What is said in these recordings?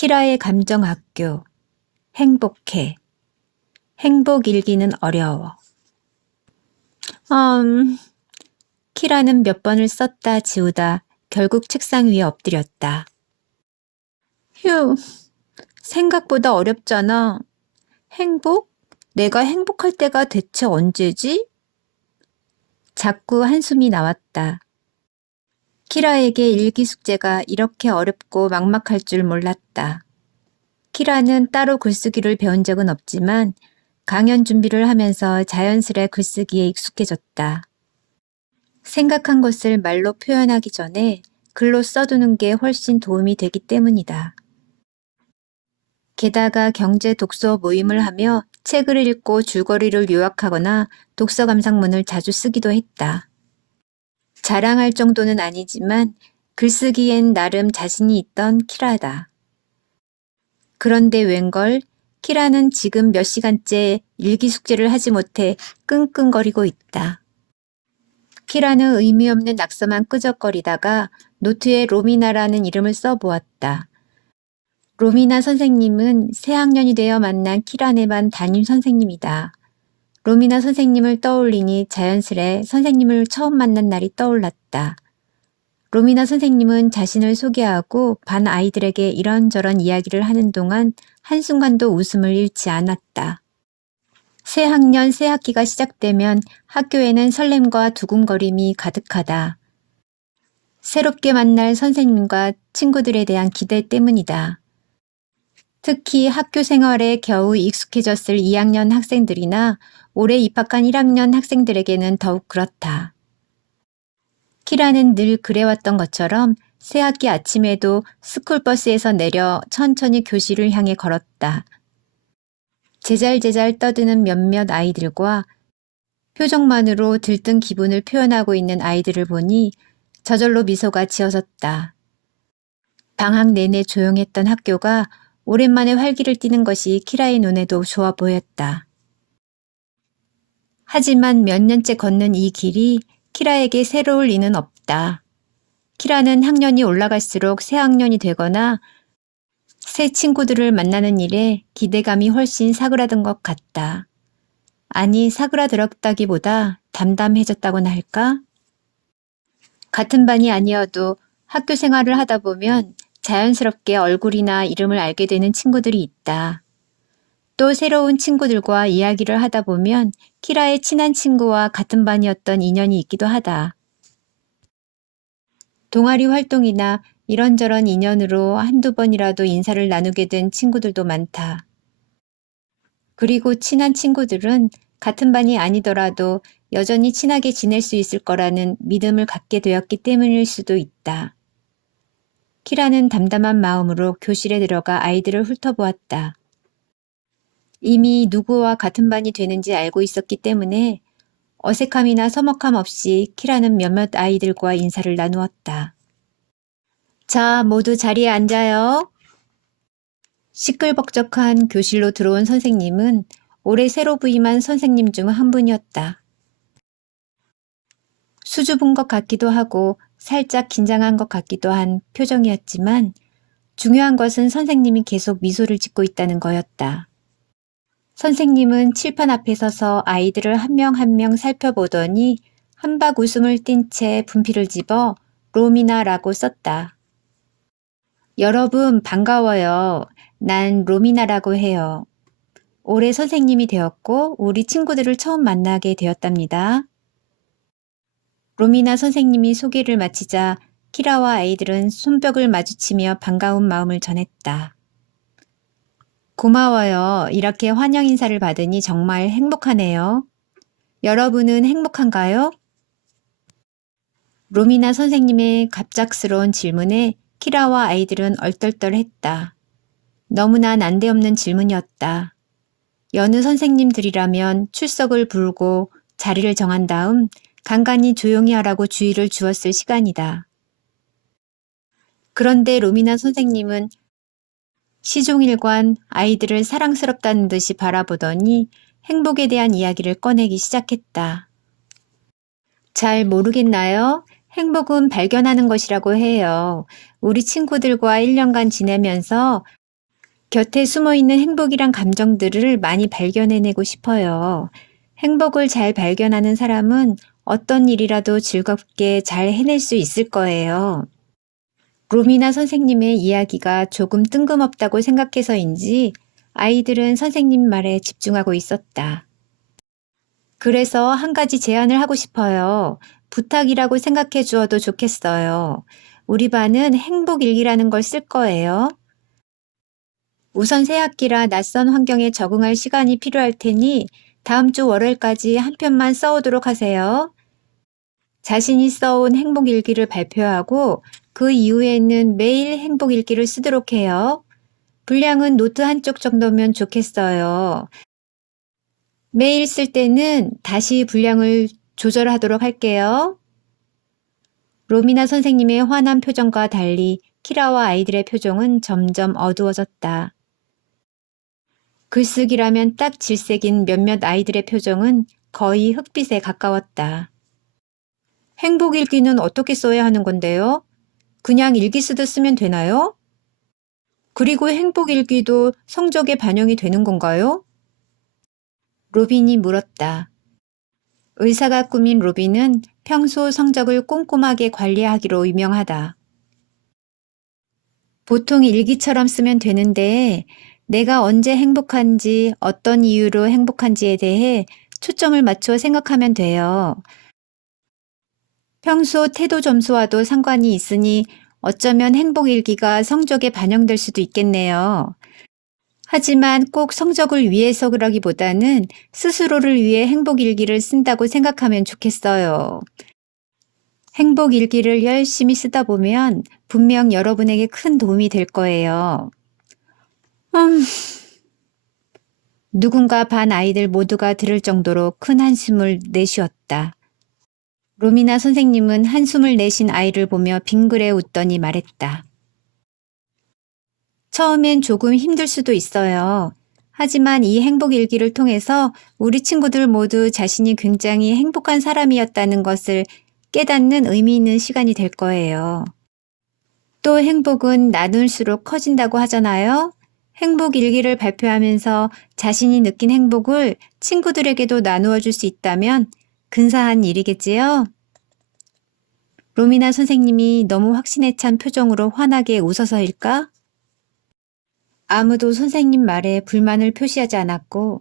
키라의 감정학교. 행복해. 행복 일기는 어려워. 키라는 몇 번을 썼다 지우다 결국 책상 위에 엎드렸다. 휴, 생각보다 어렵잖아. 행복? 내가 행복할 때가 대체 언제지? 자꾸 한숨이 나왔다. 키라에게 일기 숙제가 이렇게 어렵고 막막할 줄 몰랐다. 키라는 따로 글쓰기를 배운 적은 없지만 강연 준비를 하면서 자연스레 글쓰기에 익숙해졌다. 생각한 것을 말로 표현하기 전에 글로 써두는 게 훨씬 도움이 되기 때문이다. 게다가 경제 독서 모임을 하며 책을 읽고 줄거리를 요약하거나 독서 감상문을 자주 쓰기도 했다. 자랑할 정도는 아니지만 글쓰기엔 나름 자신이 있던 키라다. 그런데 웬걸 키라는 지금 몇 시간째 일기 숙제를 하지 못해 끙끙거리고 있다. 키라는 의미 없는 낙서만 끄적거리다가 노트에 로미나라는 이름을 써보았다. 로미나 선생님은 새학년이 되어 만난 키라네 반 담임 선생님이다. 로미나 선생님을 떠올리니 자연스레 선생님을 처음 만난 날이 떠올랐다. 로미나 선생님은 자신을 소개하고 반 아이들에게 이런저런 이야기를 하는 동안 한순간도 웃음을 잃지 않았다. 새 학년 새 학기가 시작되면 학교에는 설렘과 두근거림이 가득하다. 새롭게 만날 선생님과 친구들에 대한 기대 때문이다. 특히 학교 생활에 겨우 익숙해졌을 2학년 학생들이나 올해 입학한 1학년 학생들에게는 더욱 그렇다. 키라는 늘 그래왔던 것처럼 새학기 아침에도 스쿨버스에서 내려 천천히 교실을 향해 걸었다. 제잘제잘 떠드는 몇몇 아이들과 표정만으로 들뜬 기분을 표현하고 있는 아이들을 보니 저절로 미소가 지어졌다. 방학 내내 조용했던 학교가 오랜만에 활기를 띠는 것이 키라의 눈에도 좋아 보였다. 하지만 몇 년째 걷는 이 길이 키라에게 새로울 리는 없다. 키라는 학년이 올라갈수록 새 학년이 되거나 새 친구들을 만나는 일에 기대감이 훨씬 사그라든 것 같다. 아니, 사그라들었다기보다 담담해졌다고나 할까? 같은 반이 아니어도 학교 생활을 하다 보면 자연스럽게 얼굴이나 이름을 알게 되는 친구들이 있다. 또 새로운 친구들과 이야기를 하다 보면 키라의 친한 친구와 같은 반이었던 인연이 있기도 하다. 동아리 활동이나 이런저런 인연으로 한두 번이라도 인사를 나누게 된 친구들도 많다. 그리고 친한 친구들은 같은 반이 아니더라도 여전히 친하게 지낼 수 있을 거라는 믿음을 갖게 되었기 때문일 수도 있다. 키라는 담담한 마음으로 교실에 들어가 아이들을 훑어보았다. 이미 누구와 같은 반이 되는지 알고 있었기 때문에 어색함이나 서먹함 없이 키라는 몇몇 아이들과 인사를 나누었다. 자, 모두 자리에 앉아요. 시끌벅적한 교실로 들어온 선생님은 올해 새로 부임한 선생님 중 한 분이었다. 수줍은 것 같기도 하고 살짝 긴장한 것 같기도 한 표정이었지만 중요한 것은 선생님이 계속 미소를 짓고 있다는 거였다. 선생님은 칠판 앞에 서서 아이들을 한 명 한 명 살펴보더니 한박 웃음을 띤 채 분필을 집어 로미나라고 썼다. 여러분 반가워요. 난 로미나라고 해요. 올해 선생님이 되었고 우리 친구들을 처음 만나게 되었답니다. 로미나 선생님이 소개를 마치자 키라와 아이들은 손뼉을 마주치며 반가운 마음을 전했다. 고마워요. 이렇게 환영 인사를 받으니 정말 행복하네요. 여러분은 행복한가요? 로미나 선생님의 갑작스러운 질문에 키라와 아이들은 얼떨떨했다. 너무나 난데없는 질문이었다. 여느 선생님들이라면 출석을 부르고 자리를 정한 다음 간간히 조용히 하라고 주의를 주었을 시간이다. 그런데 로미나 선생님은 시종일관 아이들을 사랑스럽다는 듯이 바라보더니 행복에 대한 이야기를 꺼내기 시작했다. 잘 모르겠나요? 행복은 발견하는 것이라고 해요. 우리 친구들과 1년간 지내면서 곁에 숨어있는 행복이란 감정들을 많이 발견해내고 싶어요. 행복을 잘 발견하는 사람은 어떤 일이라도 즐겁게 잘 해낼 수 있을 거예요. 로미나 선생님의 이야기가 조금 뜬금없다고 생각해서인지 아이들은 선생님 말에 집중하고 있었다. 그래서 한 가지 제안을 하고 싶어요. 부탁이라고 생각해 주어도 좋겠어요. 우리 반은 행복일기라는 걸 쓸 거예요. 우선 새 학기라 낯선 환경에 적응할 시간이 필요할 테니 다음 주 월요일까지 한 편만 써오도록 하세요. 자신이 써온 행복일기를 발표하고 그 이후에는 매일 행복일기를 쓰도록 해요. 분량은 노트 한쪽 정도면 좋겠어요. 매일 쓸 때는 다시 분량을 조절하도록 할게요. 로미나 선생님의 환한 표정과 달리 키라와 아이들의 표정은 점점 어두워졌다. 글쓰기라면 딱 질색인 몇몇 아이들의 표정은 거의 흑빛에 가까웠다. 행복일기는 어떻게 써야 하는 건데요? 그냥 일기 쓰듯 쓰면 되나요? 그리고 행복일기도 성적에 반영이 되는 건가요? 로빈이 물었다. 의사가 꾸민 로빈은 평소 성적을 꼼꼼하게 관리하기로 유명하다. 보통 일기처럼 쓰면 되는데 내가 언제 행복한지 어떤 이유로 행복한지에 대해 초점을 맞춰 생각하면 돼요. 평소 태도 점수와도 상관이 있으니 어쩌면 행복일기가 성적에 반영될 수도 있겠네요. 하지만 꼭 성적을 위해서라기보다는 스스로를 위해 행복일기를 쓴다고 생각하면 좋겠어요. 행복일기를 열심히 쓰다 보면 분명 여러분에게 큰 도움이 될 거예요. 누군가 반 아이들 모두가 들을 정도로 큰 한숨을 내쉬었다. 로미나 선생님은 한숨을 내쉰 아이를 보며 빙그레 웃더니 말했다. 처음엔 조금 힘들 수도 있어요. 하지만 이 행복일기를 통해서 우리 친구들 모두 자신이 굉장히 행복한 사람이었다는 것을 깨닫는 의미 있는 시간이 될 거예요. 또 행복은 나눌수록 커진다고 하잖아요. 행복일기를 발표하면서 자신이 느낀 행복을 친구들에게도 나누어 줄 수 있다면 근사한 일이겠지요? 로미나 선생님이 너무 확신에 찬 표정으로 환하게 웃어서일까? 아무도 선생님 말에 불만을 표시하지 않았고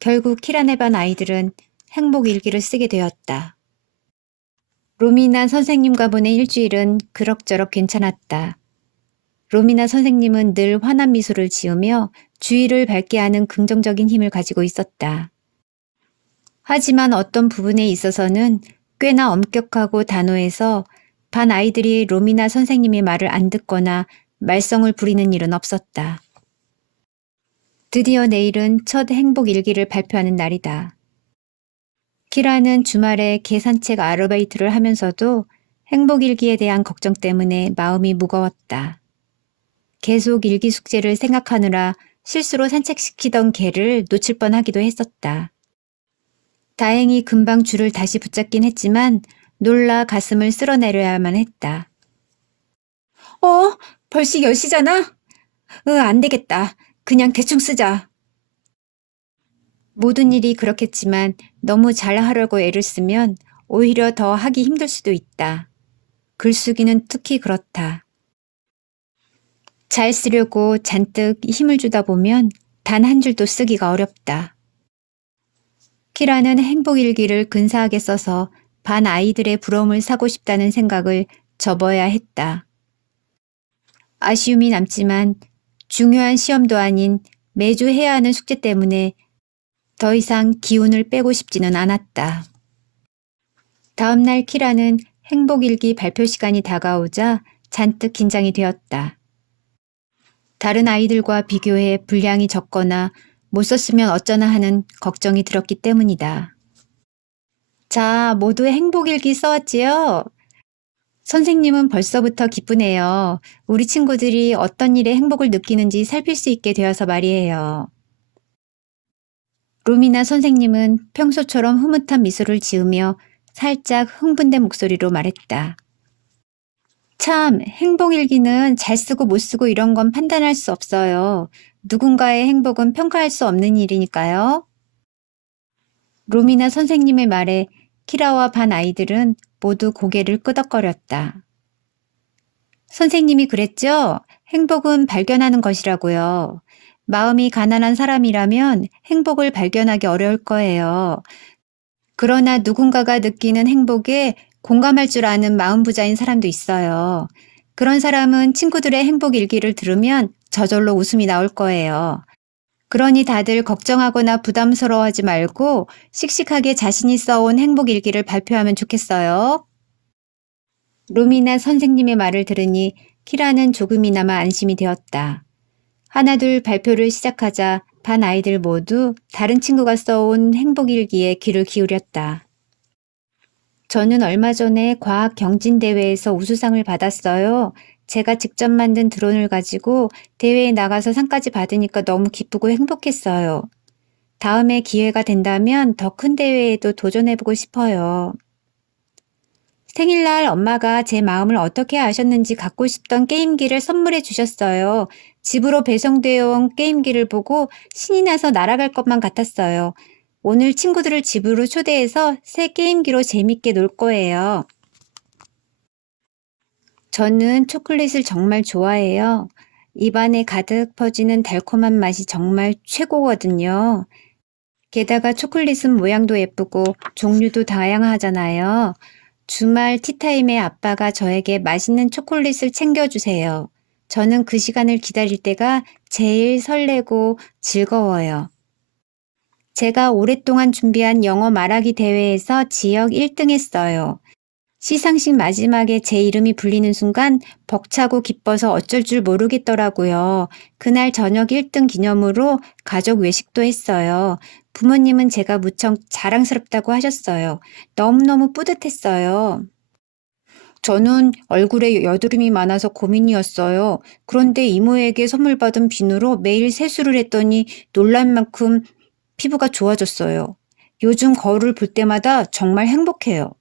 결국 키라네 반 아이들은 행복일기를 쓰게 되었다. 로미나 선생님과 보낸 일주일은 그럭저럭 괜찮았다. 로미나 선생님은 늘 환한 미소를 지으며 주위를 밝게 하는 긍정적인 힘을 가지고 있었다. 하지만 어떤 부분에 있어서는 꽤나 엄격하고 단호해서 반 아이들이 로미나 선생님의 말을 안 듣거나 말썽을 부리는 일은 없었다. 드디어 내일은 첫 행복일기를 발표하는 날이다. 키라는 주말에 계산책 아르바이트를 하면서도 행복일기에 대한 걱정 때문에 마음이 무거웠다. 계속 일기 숙제를 생각하느라 실수로 산책시키던 개를 놓칠 뻔하기도 했었다. 다행히 금방 줄을 다시 붙잡긴 했지만 놀라 가슴을 쓸어내려야만 했다. 벌써 10시잖아? 안 되겠다. 그냥 대충 쓰자. 모든 일이 그렇겠지만 너무 잘하려고 애를 쓰면 오히려 더 하기 힘들 수도 있다. 글쓰기는 특히 그렇다. 잘 쓰려고 잔뜩 힘을 주다 보면 단 한 줄도 쓰기가 어렵다. 키라는 행복일기를 근사하게 써서 반 아이들의 부러움을 사고 싶다는 생각을 접어야 했다. 아쉬움이 남지만 중요한 시험도 아닌 매주 해야 하는 숙제 때문에 더 이상 기운을 빼고 싶지는 않았다. 다음 날 키라는 행복일기 발표 시간이 다가오자 잔뜩 긴장이 되었다. 다른 아이들과 비교해 분량이 적거나 못 썼으면 어쩌나 하는 걱정이 들었기 때문이다. 자, 모두 행복일기 써왔지요? 선생님은 벌써부터 기쁘네요. 우리 친구들이 어떤 일에 행복을 느끼는지 살필 수 있게 되어서 말이에요. 로미나 선생님은 평소처럼 흐뭇한 미소를 지으며 살짝 흥분된 목소리로 말했다. 참, 행복일기는 잘 쓰고 못 쓰고 이런 건 판단할 수 없어요. 누군가의 행복은 평가할 수 없는 일이니까요. 로미나 선생님의 말에 키라와 반 아이들은 모두 고개를 끄덕거렸다. 선생님이 그랬죠? 행복은 발견하는 것이라고요. 마음이 가난한 사람이라면 행복을 발견하기 어려울 거예요. 그러나 누군가가 느끼는 행복에 공감할 줄 아는 마음 부자인 사람도 있어요. 그런 사람은 친구들의 행복 일기를 들으면 저절로 웃음이 나올 거예요. 그러니 다들 걱정하거나 부담스러워하지 말고 씩씩하게 자신이 써온 행복 일기를 발표하면 좋겠어요. 루미나 선생님의 말을 들으니 키라는 조금이나마 안심이 되었다. 하나둘 발표를 시작하자 반 아이들 모두 다른 친구가 써온 행복일기에 귀를 기울였다. 저는 얼마 전에 과학 경진대회에서 우수상을 받았어요. 제가 직접 만든 드론을 가지고 대회에 나가서 상까지 받으니까 너무 기쁘고 행복했어요. 다음에 기회가 된다면 더 큰 대회에도 도전해보고 싶어요. 생일날 엄마가 제 마음을 어떻게 아셨는지 갖고 싶던 게임기를 선물해 주셨어요. 집으로 배송되어 온 게임기를 보고 신이 나서 날아갈 것만 같았어요. 오늘 친구들을 집으로 초대해서 새 게임기로 재밌게 놀 거예요. 저는 초콜릿을 정말 좋아해요. 입안에 가득 퍼지는 달콤한 맛이 정말 최고거든요. 게다가 초콜릿은 모양도 예쁘고 종류도 다양하잖아요. 주말 티타임에 아빠가 저에게 맛있는 초콜릿을 챙겨주세요. 저는 그 시간을 기다릴 때가 제일 설레고 즐거워요. 제가 오랫동안 준비한 영어 말하기 대회에서 지역 1등 했어요. 시상식 마지막에 제 이름이 불리는 순간 벅차고 기뻐서 어쩔 줄 모르겠더라고요. 그날 저녁 1등 기념으로 가족 외식도 했어요. 부모님은 제가 무척 자랑스럽다고 하셨어요. 너무너무 뿌듯했어요. 저는 얼굴에 여드름이 많아서 고민이었어요. 그런데 이모에게 선물 받은 비누로 매일 세수를 했더니 놀랄 만큼 피부가 좋아졌어요. 요즘 거울을 볼 때마다 정말 행복해요.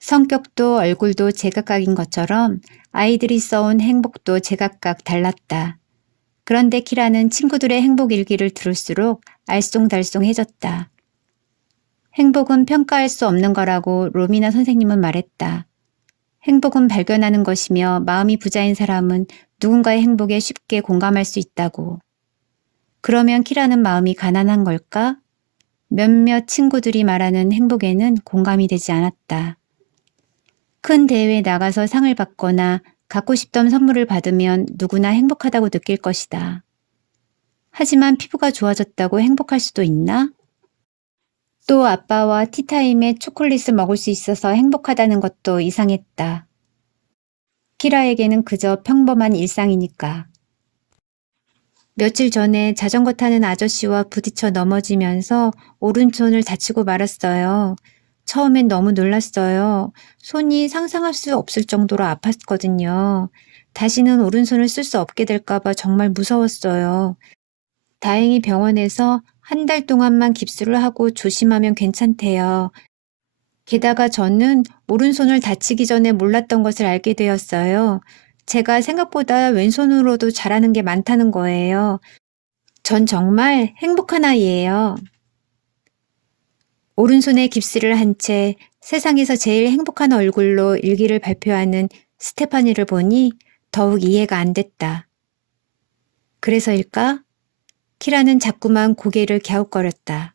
성격도 얼굴도 제각각인 것처럼 아이들이 써온 행복도 제각각 달랐다. 그런데 키라는 친구들의 행복 일기를 들을수록 알쏭달쏭해졌다. 행복은 평가할 수 없는 거라고 로미나 선생님은 말했다. 행복은 발견하는 것이며 마음이 부자인 사람은 누군가의 행복에 쉽게 공감할 수 있다고. 그러면 키라는 마음이 가난한 걸까? 몇몇 친구들이 말하는 행복에는 공감이 되지 않았다. 큰 대회에 나가서 상을 받거나 갖고 싶던 선물을 받으면 누구나 행복하다고 느낄 것이다. 하지만 피부가 좋아졌다고 행복할 수도 있나? 또 아빠와 티타임에 초콜릿을 먹을 수 있어서 행복하다는 것도 이상했다. 키라에게는 그저 평범한 일상이니까. 며칠 전에 자전거 타는 아저씨와 부딪혀 넘어지면서 오른손을 다치고 말았어요. 처음엔 너무 놀랐어요. 손이 상상할 수 없을 정도로 아팠거든요. 다시는 오른손을 쓸 수 없게 될까봐 정말 무서웠어요. 다행히 병원에서 한 달 동안만 깁스를 하고 조심하면 괜찮대요. 게다가 저는 오른손을 다치기 전에 몰랐던 것을 알게 되었어요. 제가 생각보다 왼손으로도 잘하는 게 많다는 거예요. 전 정말 행복한 아이예요. 오른손에 깁스를 한 채 세상에서 제일 행복한 얼굴로 일기를 발표하는 스테파니를 보니 더욱 이해가 안 됐다. 그래서일까? 키라는 자꾸만 고개를 갸웃거렸다.